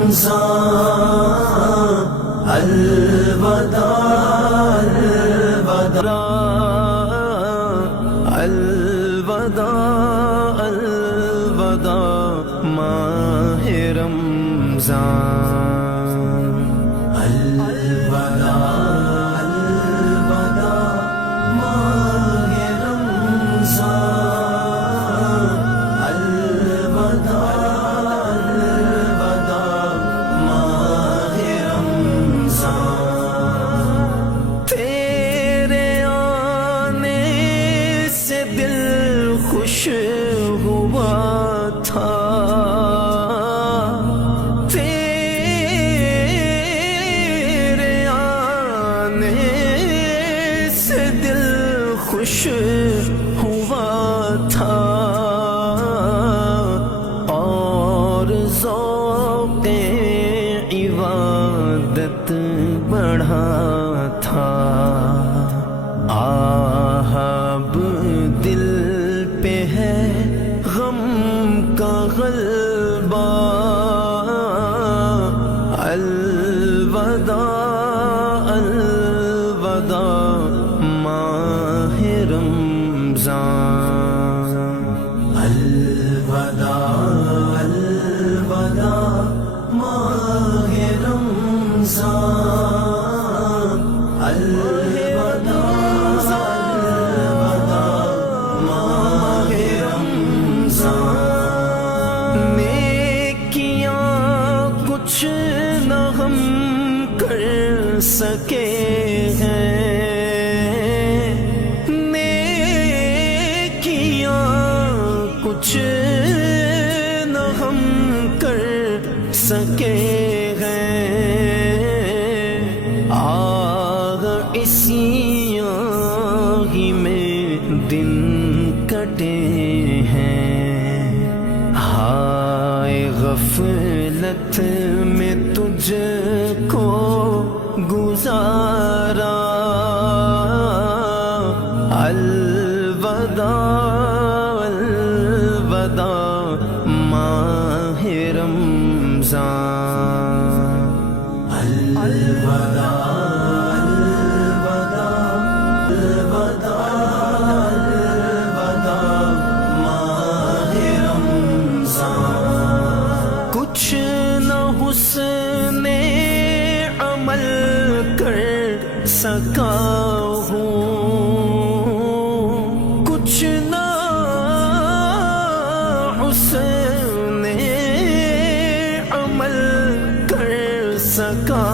رمضان الوداع الوداع الوداع ماہ رمضان الوداع الوداع ماہ رمضان الوداع الوداع ماہ رمضان تیرے آنے سے دل خوش ہوا تھا تیرے آنے سے دل خوش ہوا تھا اور ذوق عبادت بڑھا تھا اب دل پہ ہے غم کا غلبہ الوداع الوداع ماہ رمضان الوداع الوداع ماہ رمضان الوداع الوداع ماہ رمضان نیکیاں کچھ نہ ہم کر سکے ہیں نیکیاں کچھ نہ ہم کر سکے ہیں آگ اسی آگی میں دن کٹے ہیں ہائے غفلت میں تجھ کو گزارا الوداع الوداع ماہ رمضان الوداع الوداع الوداع الوداع ماہ رمضان کچھ نہ حسن عمل کر سکا ہوں کچھ نہ حسن عمل کر سکا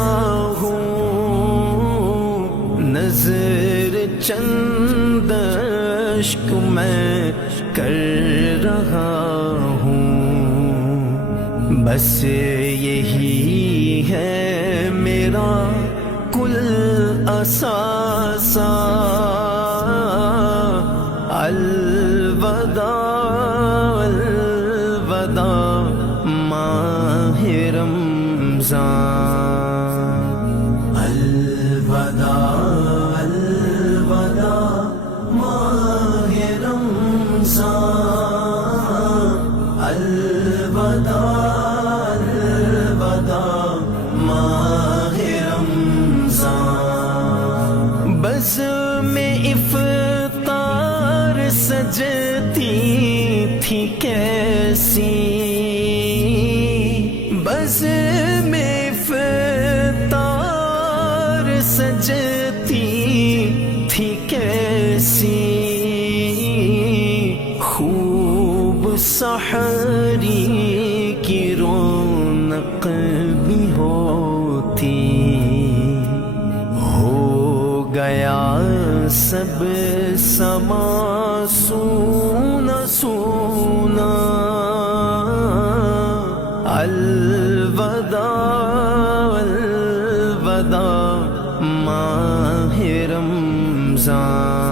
ہوں نظر چند اشک میں کر رہا ہوں بس یہی ہے میرا کل اثاثہ الوداع الوداع ماہ رمضان الوداع الوداع ماہ رمضان الوداع الوداع ماہ رمضان بس میں افطار سجتی تھی کیسی بس میں افطار سجتی تھی کیسی خوب سحری کی رونق بھی ہوتی ہو گیا سب سما سونا سونا الوداع الوداع ماہ رمضان